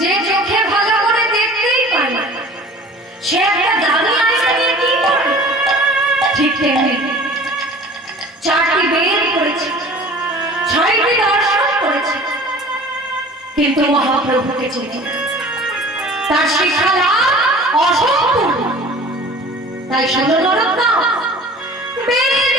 যে চোখে চারটি বেদ করেছে, ছয়টি দর্শন করেছে, কিন্তু মহাপ্রভুকে তার শিক্ষা লাভ অসম্পূর্ণ। তাই বেদ বিদ্যা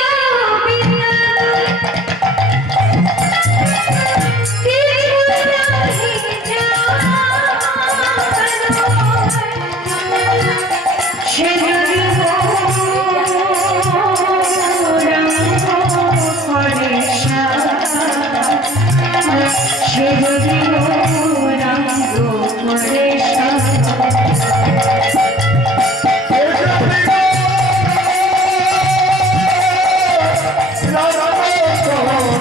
吃晚饭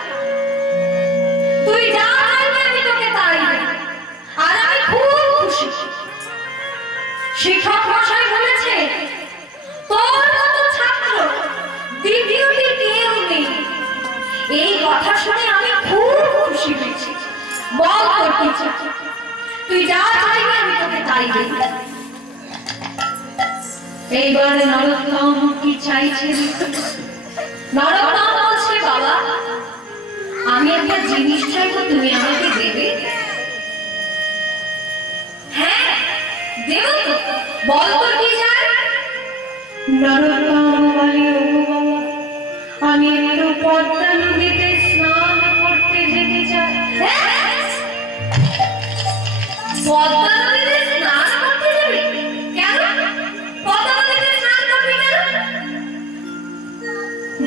শিক্ষক মশাই বলেছে, তোর মতো ছাত্র দ্বিতীয়টি কেউ নেই। এই কথা শুনে আমি খুব খুশি হয়েছি। বল তোর কি তুই যা চাইবি, আমি তোকে তাই দেব। এইবার নরোত্তম কি চাইছে? নরোত্তম বলছে, বাবা, আমি একটা জিনিস চাইব, তুমি আমাকে আমি হ্যাঁ?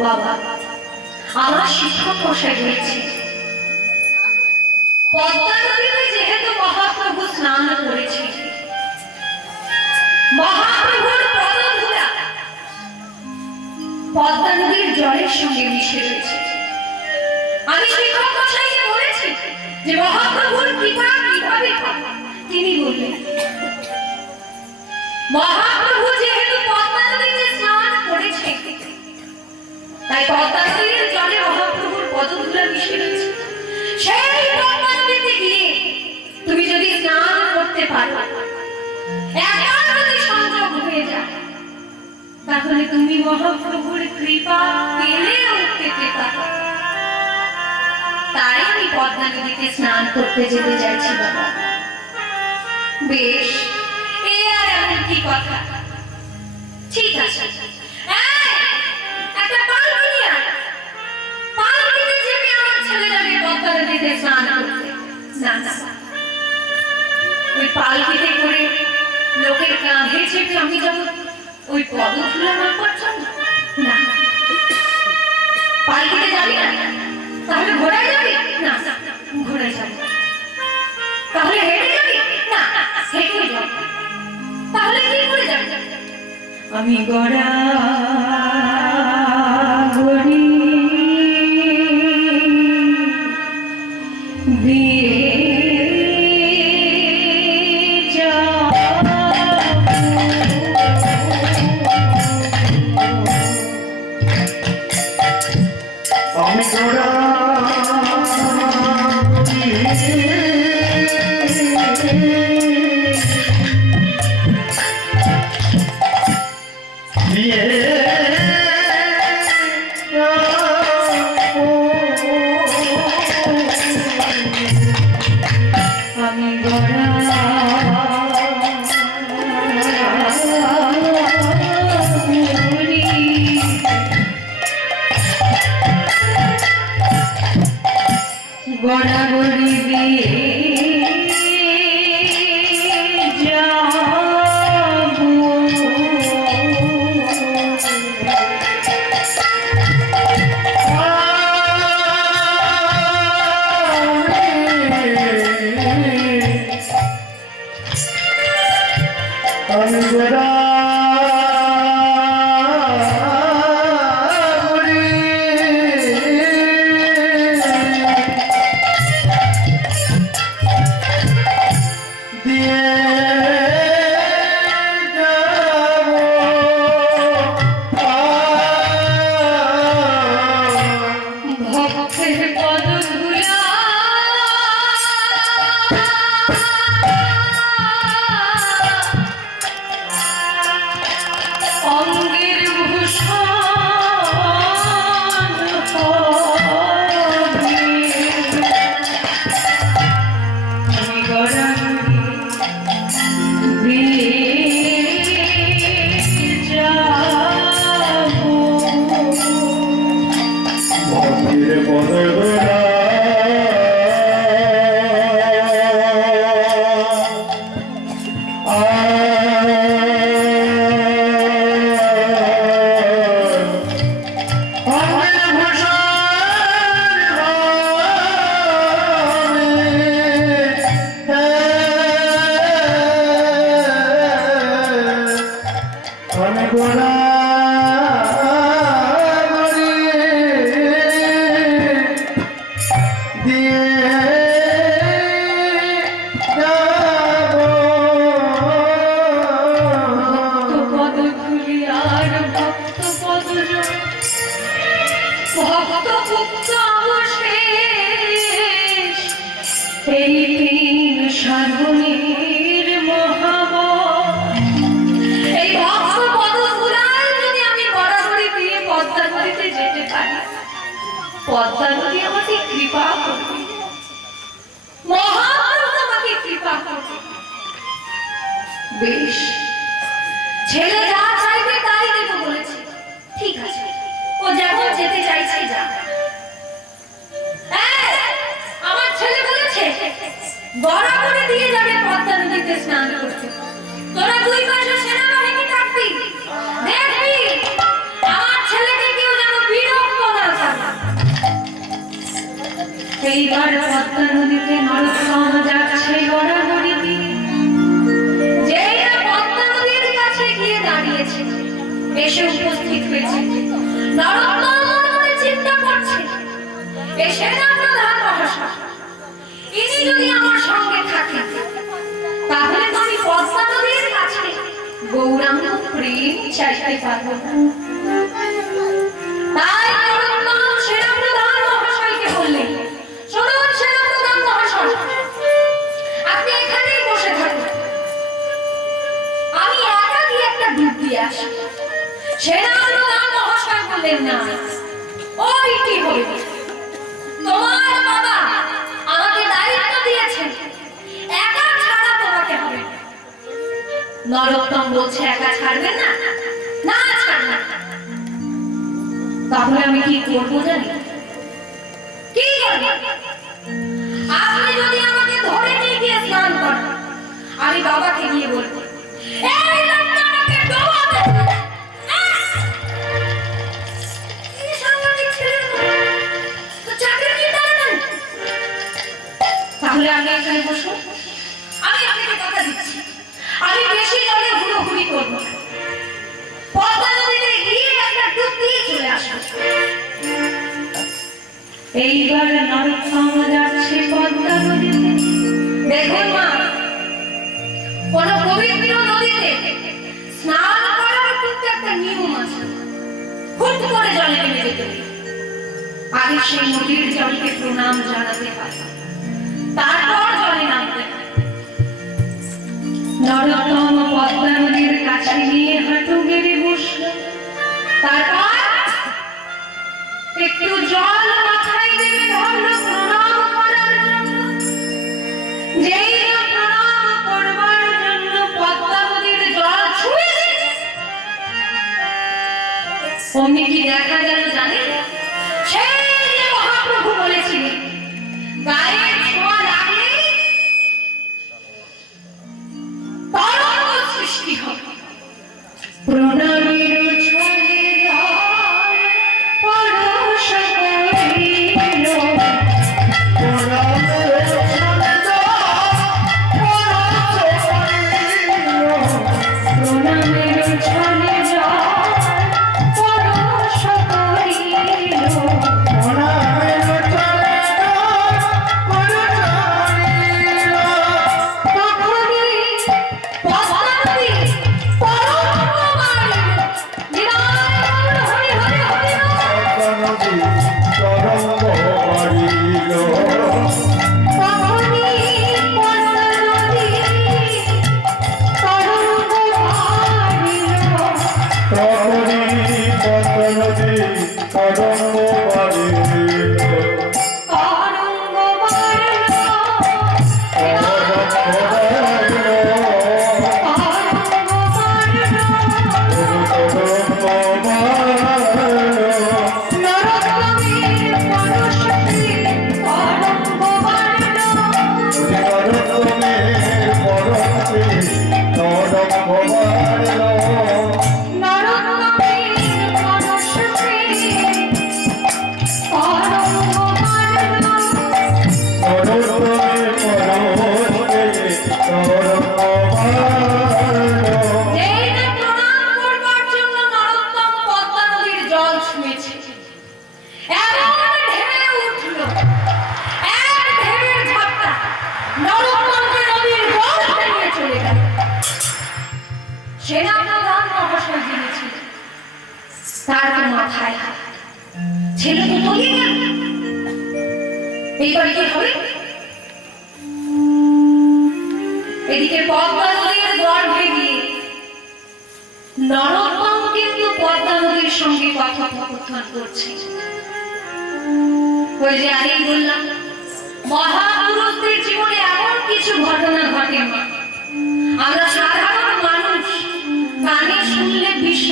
বাবা আমার শিক্ষক মশাই পদ্মা পদ্মা নদীর জলের সঙ্গে মিশে রয়েছে। আমি শিক্ষক মশাইকে বলেছি যে মহাপ্রভুর কৃপা কীভাবে তিনি বললেন, মহাপ্রভু যেহেতু তাহলে তুমি মহাপ্রভুর কৃপা পেলেও পেতে পারো তাই আমি পদ্মা নদীতে স্নান করতে যেতে চাইছি বাবা বেশ এ আর এমন কি কথা ঠিক আছে পালকিতে করে লোকের কাঁধে চেপে আমি যাব ওই পছন্দ না যাবি না? তাহলে ঘোড়ায় যাবি? না। ঘোড়ায় যাবি। তাহলে হেঁটে যাবি? না। হেঁটে যাবি। তাহলে কি করে যাবি? আমি গড়ি বড়াবড়ি দিয়ে বরাবরে দিয়ে যাবে পদ্মা নদীতে স্নান করতে। তোরা দুই পাশে সেনাবাহিনী থাকবি। দেখবি, আমার ছেলেকে কেউ যেন বিরক্ত না করে। এইবার পদ্মা নদীতে চাইতে পারব না তাই নরোত্তম মহাশয়কে বললেন শুনুন সেনা মহাশয় দিয়ে বললেন না ওইটি নরোত্তম বলছে, একা ছাড়বেন না? না ছাড়বেন না। তাহলে আমি কি করব জানি? কি করব? আপনি যদি আমাকে ধরে নিয়ে গিয়ে স্নান করেন, আমি বাবাকে গিয়ে বলব? তাহলে আমি এখানে বসবো। করব। এইবার নরোত্তম যাচ্ছে পদ্মা নদীতে। দেখুন মা, কোন পবিত্র নদীতে স্নান করার কিন্তু একটা নিয়ম আছে। হুট করে জলে নেমে যেতে আগে সেই নদীর জলকে প্রণাম জানাতে হয়। তারপর জলে নামতে হয়। পদ্মা অমনি কি দেখা গেল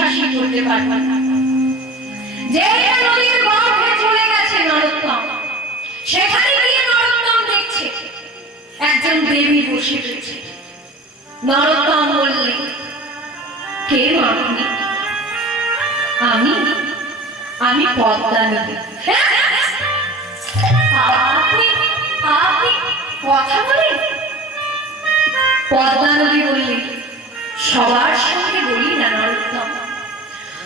বিশ্বাসই করতে পারবে না। যে নদীর গর্ভে চলে গেছে নরোত্তম, সেখানে গিয়ে নরোত্তম দেখছে, একজন দেবী বসে রয়েছে। নরোত্তম বললে, কে আপনি আমি আমি পদ্মা নদী। হ্যাঁ, আপনি আপনি কথা বলি পদ্মা নদী বললে, সবার সঙ্গে বলি না নরোত্তম।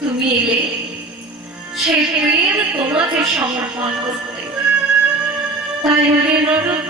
তুমি এলে সেই প্রেম তোমাকে সমর্পণ করতে। তাই রবীন্দ্রনাথ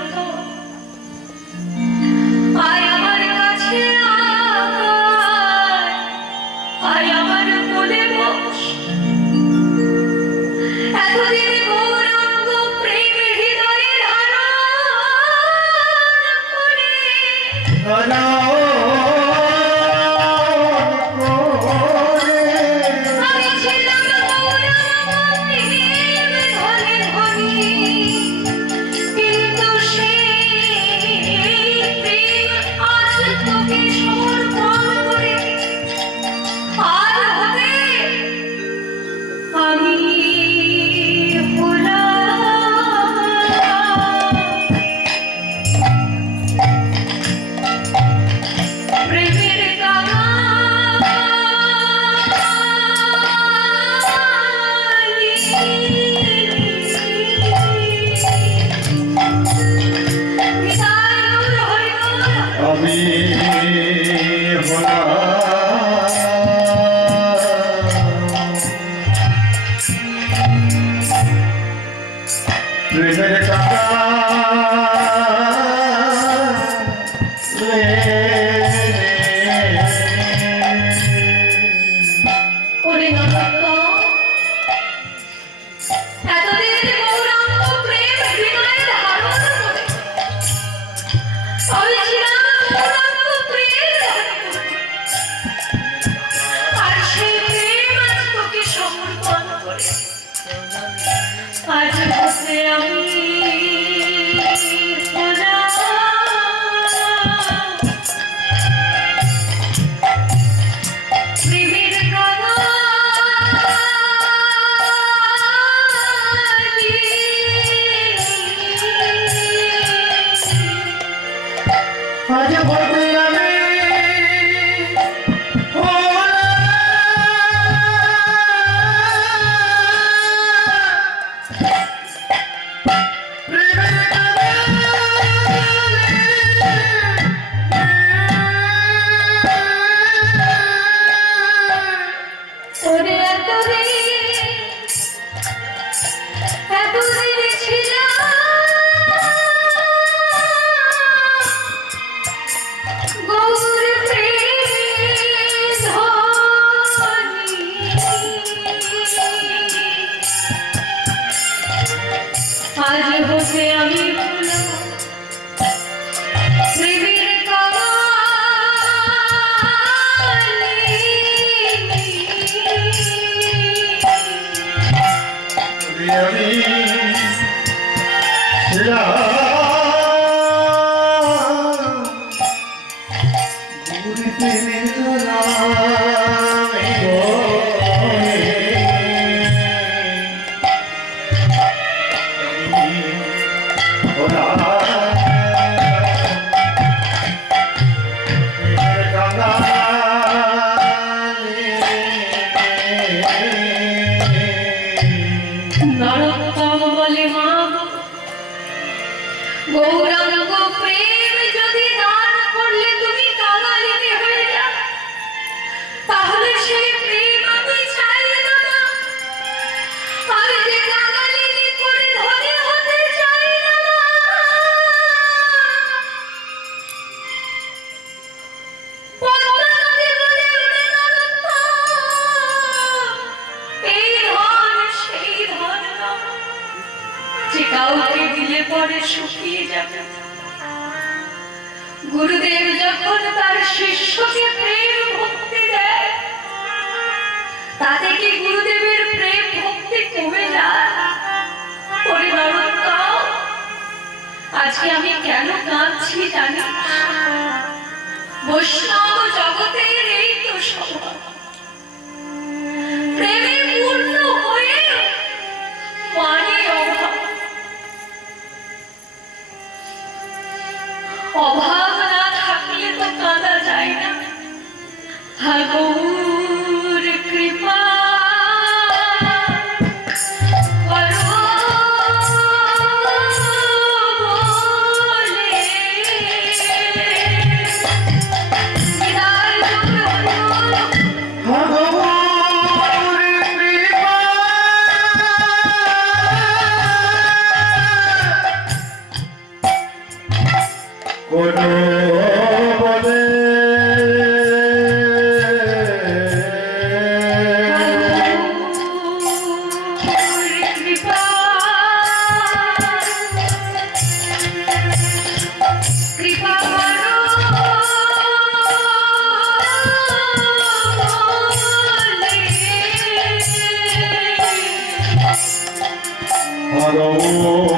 saudade, você amigo. ขอพระคณะทักนี้ต้องการใจนะหากู ভগবানের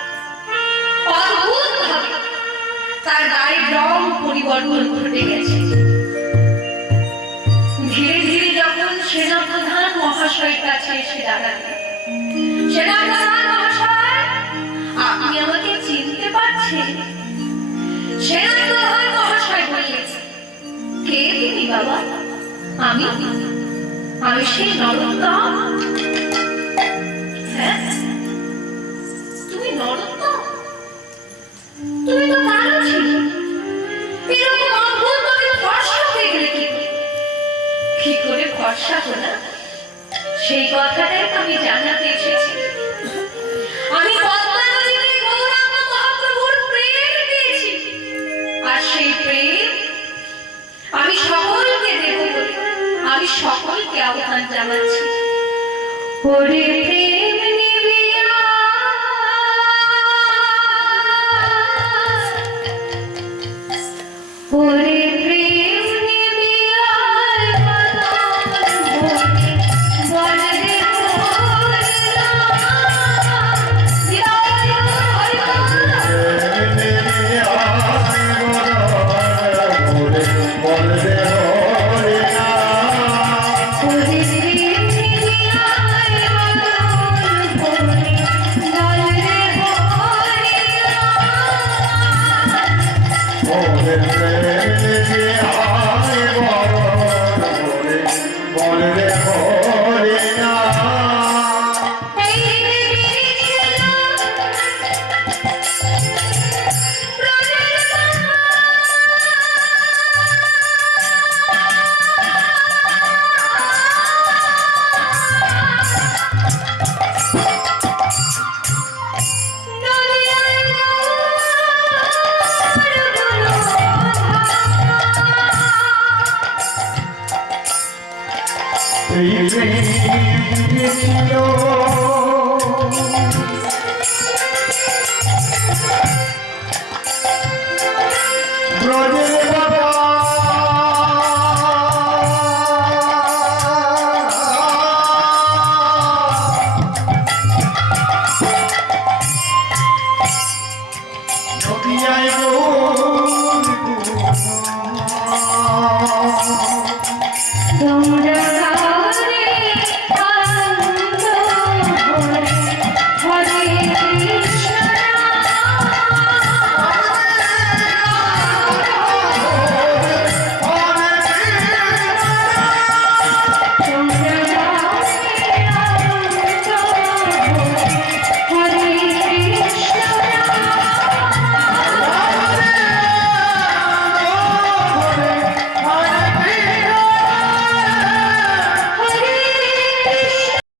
তার গায়ের রং পরিবর্তন ঘটে গেছে। ধীরে ধীরে যখন সেনাপ্রধান মহাশয়ের কাছে এসে দাঁড়ালেন, সেনাপ্রধান মহাশয়, আপনি আমাকে চিনতে পারছেন? সেনাপ্রধান মহাশয় বললেন, কে তুমি বাবা? আমি? আমি সেই নরোত্তম। ফর্সা না সেই কথাটাই আমি জানাতে এসেছি। আমি পদ্মাবতীকে গৌরাঙ্গ মহাপ্রভুর প্রেম পেয়েছি আর সেই প্রেম আমি সকলকে দেব আমি সকলকে আহ্বান জানাচ্ছি। ওরে ব্রজের বাবা